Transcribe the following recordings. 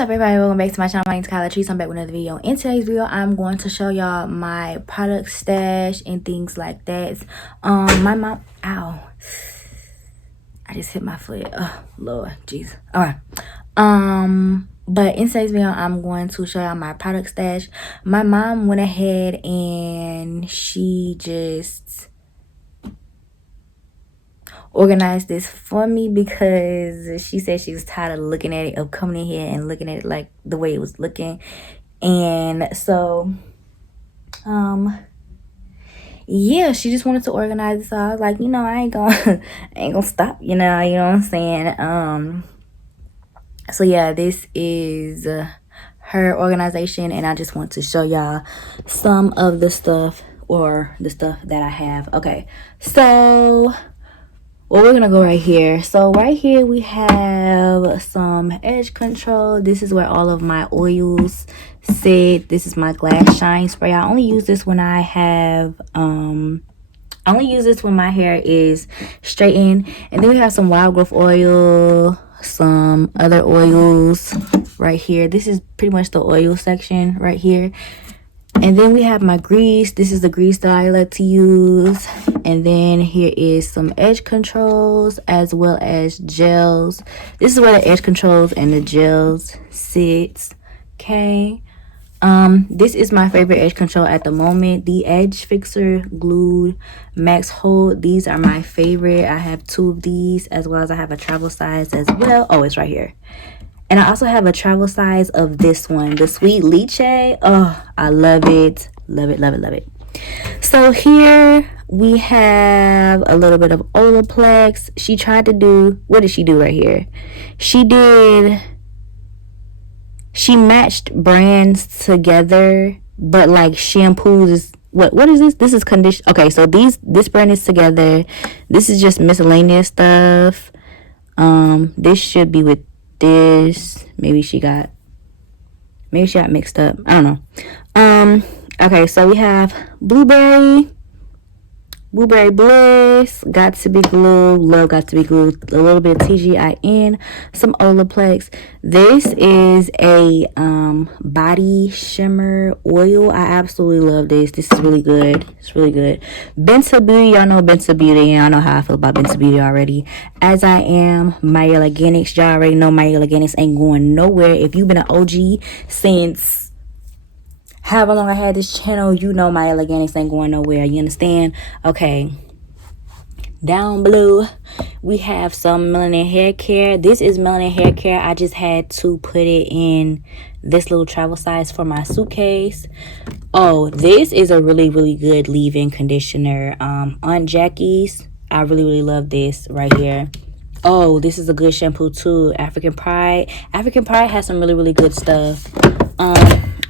up, everybody? Welcome back to my channel. My name is Kyla Trees. I'm back with another video. In today's video, I'm going to show y'all my product stash and things like that. My mom, ow, I just hit my foot. Oh Lord, jeez. All right. But in today's video, I'm going to show y'all my product stash. My mom went ahead and she just organized this for me because she said she was tired of looking at it, of coming in here and looking at it like the way it was looking. And so yeah, she just wanted to organize it. So I was like, I ain't gonna stop, you know what I'm saying? So yeah, this is her organization, and I just want to show y'all some of the stuff, or the stuff that I have. Okay, so well, we're gonna go right here. So right here we have some edge control. This is where all of my oils sit. This is my glass shine spray. I only use this when I have I only use this when my hair is straightened. And then we have some wild growth oil, some other oils right here. This is pretty much the oil section right here. And then we have my grease. This is the grease that I like to use. And then here is some edge controls as well as gels. This is where the edge controls and the gels sits. Okay. This is my favorite edge control at the moment. The Edge Fixer Glued Max Hold. These are my favorite. I have 2 of these, as well as I have a travel size as well. Oh, it's right here. And I also have a travel size of this one, the Sweet Lychee. Oh, I love it. Love it, love it, love it. So here we have a little bit of Olaplex. She tried to do, what did she do right here? She matched brands together, but like shampoos is, what is this? This is condition. Okay, so this brand is together. This is just miscellaneous stuff. This should be with this. Maybe she got mixed up. I don't know. Okay, so we have blueberry bliss, got to be glue, love got to be glue, a little bit of TGIN, some Olaplex. This is a body shimmer oil. I absolutely love this. This is really good. It's really good. Benza Beauty, y'all know Benza Beauty, and I know how I feel about Benza Beauty already, as I am Maya Organics. Y'all already know Maya Organics ain't going nowhere. If you've been an OG since however long I had this channel, you know my Organics ain't going nowhere. You understand? Okay. Down below, we have some melanin hair care. This is melanin hair care. I just had to put it in this little travel size for my suitcase. Oh, this is a really, really good leave-in conditioner. Aunt Jackie's. I really, really love this right here. Oh, this is a good shampoo too. African Pride. African Pride has some really, really good stuff.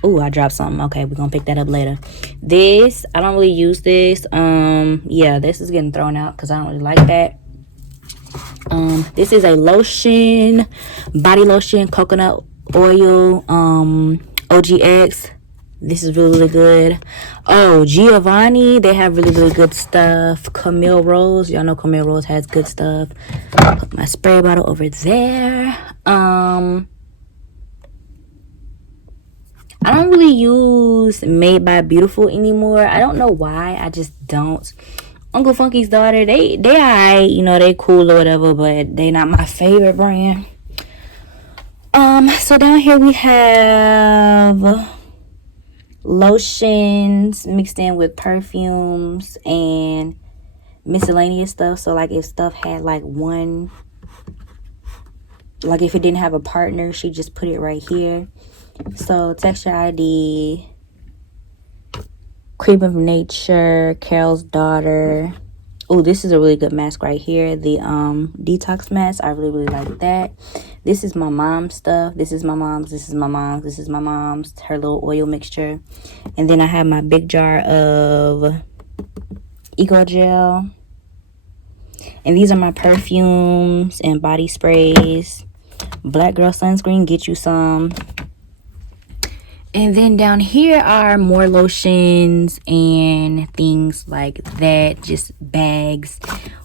Oh, I dropped something. Okay, we're gonna pick that up later. This, I don't really use this. Yeah, this is getting thrown out because I don't really like that. This is a lotion, body lotion, coconut oil, OGX. This is really, really good. Oh, Giovanni, they have really, really good stuff. Camille Rose, y'all know Camille Rose has good stuff. Put my spray bottle over there. I don't really use Made by Beautiful anymore. I don't know why. I just don't. Uncle Funky's daughter, they alright, they cool or whatever, but they not my favorite brand. So down here we have lotions mixed in with perfumes and miscellaneous stuff. So like if stuff had like one, like if it didn't have a partner, she just put it right here. So Texture ID, Cream of Nature, Carol's Daughter. Oh, this is a really good mask right here. The detox mask. I really, really like that. This is my mom's stuff. This is my mom's. This is my mom's. This is my mom's. Her little oil mixture. And then I have my big jar of Eco Gel. And these are my perfumes and body sprays. Black Girl Sunscreen, get you some. And then down here are more lotions and things like that. Just bags,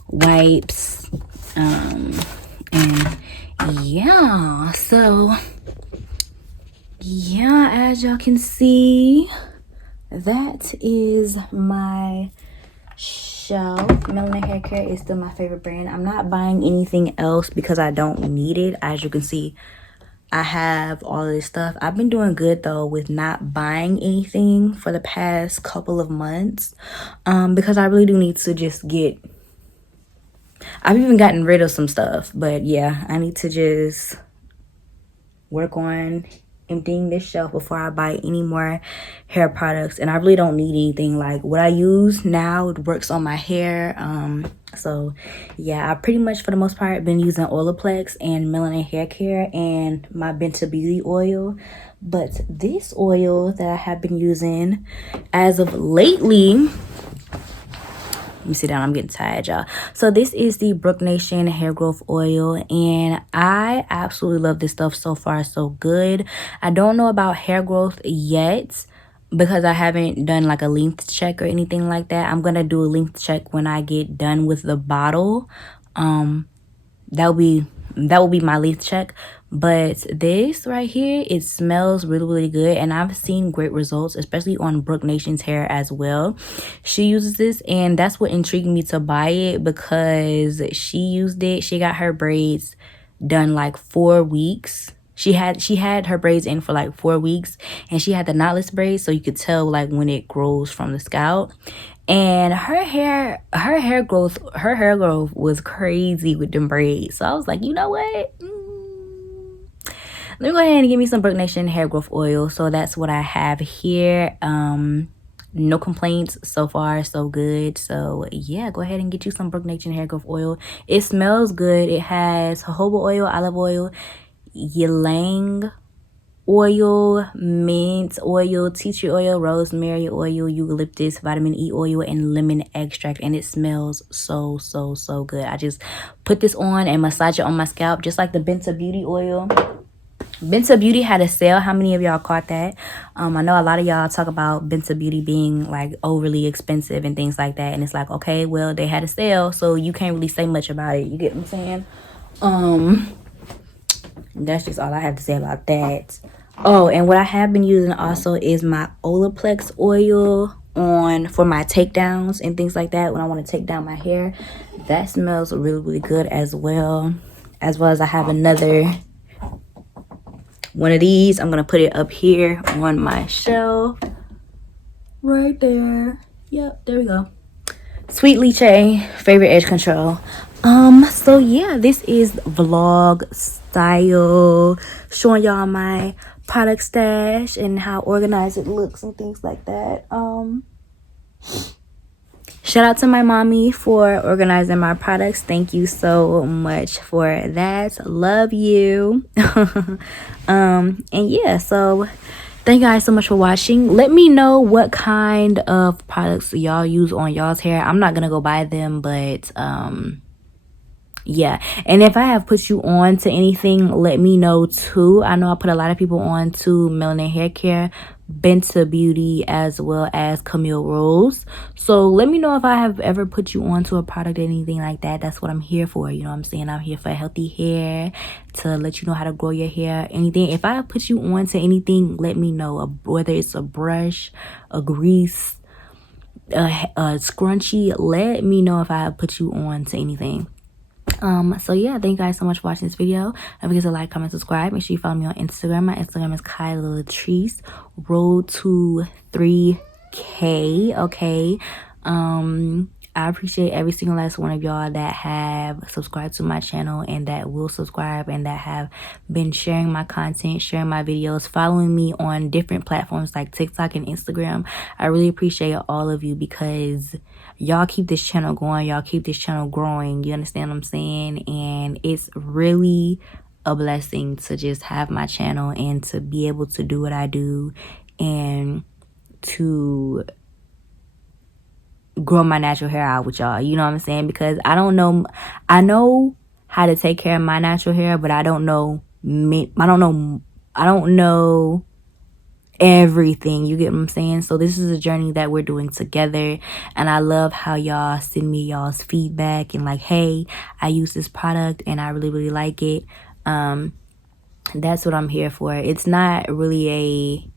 wipes, and yeah. So yeah, as y'all can see, that is my shelf. Melanin Hair Care is still my favorite brand. I'm not buying anything else because I don't need it. As you can see, I have all of this stuff. I've been doing good though with not buying anything for the past couple of months, because I really do need to just get, I've even gotten rid of some stuff, but yeah, I need to just work on emptying this shelf before I buy any more hair products. And I really don't need anything. Like what I use now, it works on my hair. So yeah, I pretty much for the most part been using Olaplex and Melanin Hair Care and my Benta Beauty oil. But this oil that I have been using as of lately, let me sit down, I'm getting tired, y'all. So this is the Brook Nation hair growth oil, and I absolutely love this stuff. So far so good. I don't know about hair growth yet because I haven't done like a length check or anything like that. I'm gonna do a length check when I get done with the bottle. That will be my length check. But this right here, it smells really good, and I've seen great results, especially on Brook Nation's hair as well. She uses this, and that's what intrigued me to buy it, because she used it. She got her braids done like 4 weeks. She had her braids in for like 4 weeks, and she had the knotless braids, so you could tell like when it grows from the scalp. And her hair growth was crazy with them braids. So I was like, you know what? Let me go ahead and give me some Brook Nation hair growth oil. So that's what I have here. No complaints so far, so good. So yeah, go ahead and get you some Brook Nation hair growth oil. It smells good. It has jojoba oil, olive oil, ylang oil, mint oil, tea tree oil, rosemary oil, eucalyptus, vitamin E oil, and lemon extract. And it smells so good. I just put this on and massage it on my scalp, just like the Benta Beauty oil. Benta Beauty had a sale. How many of y'all caught that? I know a lot of y'all talk about Benta Beauty being like overly expensive and things like that, and it's like, okay, well, they had a sale, so you can't really say much about it. You get what I'm saying? That's just all I have to say about that. Oh, and what I have been using also is my Olaplex oil for my takedowns and things like that when I want to take down my hair. That smells really good as well. As I have another one of these. I'm gonna put it up here on my shelf right there. Yep, there we go. Sweet Liche favorite edge control. So yeah, this is vlog style, showing y'all my product stash and how organized it looks and things like that. Shout out to my mommy for organizing my products. Thank you so much for that. Love you. And yeah, so thank you guys so much for watching. Let me know what kind of products y'all use on y'all's hair. I'm not gonna go buy them, but yeah. And if I have put you on to anything, let me know too. I know I put a lot of people on to Melanin Hair Care, Benta Beauty, as well as Camille Rose. So let me know if I have ever put you on to a product or anything like that. That's what I'm here for. You know what I'm saying? I'm here for healthy hair, to let you know how to grow your hair. Anything. If I have put you on to anything, let me know. Whether it's a brush, a grease, a scrunchie, let me know if I have put you on to anything. So yeah, thank you guys so much for watching this video. Don't forget to like, comment, subscribe. Make sure you follow me on Instagram. My Instagram is Kyla Latrice. Road to 3K. Okay. I appreciate every single last one of y'all that have subscribed to my channel and that will subscribe and that have been sharing my content, sharing my videos, following me on different platforms like TikTok and Instagram. I really appreciate all of you, because y'all keep this channel going. Y'all keep this channel growing. You understand what I'm saying? And it's really a blessing to just have my channel and to be able to do what I do and to grow my natural hair out with y'all. You know what I'm saying? Because I don't know. I know how to take care of my natural hair, but I don't know everything. You get what I'm saying? So this is a journey that we're doing together, and I love how y'all send me y'all's feedback and like, hey, I use this product and I really like it. That's what I'm here for. It's not really a,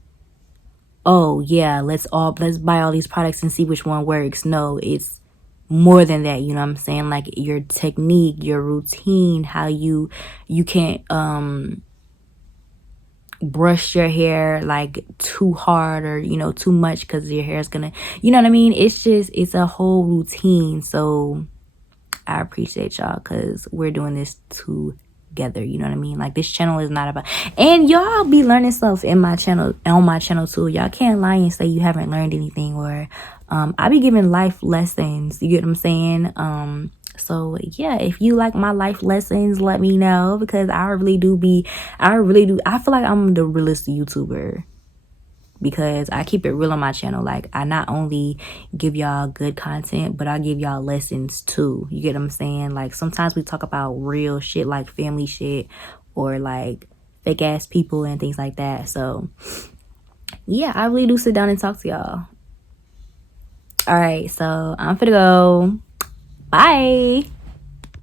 oh yeah, let's buy all these products and see which one works. No, it's more than that, you know what I'm saying? Like your technique, your routine, how you can't brush your hair like too hard or too much, because your hair is gonna, you know what I mean? It's a whole routine. So I appreciate y'all, because we're doing this together, you know what I mean? Like, this channel is not about, and y'all be learning stuff in my channel, on my channel too. Y'all can't lie and say you haven't learned anything, or I be giving life lessons, you get what I'm saying? So yeah, if you like my life lessons, let me know, because I really do, I feel like I'm the realest YouTuber, because I keep it real on my channel. Like, I not only give y'all good content, but I give y'all lessons too. You get what I'm saying? Like, sometimes we talk about real shit, like family shit, or like fake ass people and things like that. So yeah, I really do sit down and talk to y'all. All right, so I'm finna go. Bye.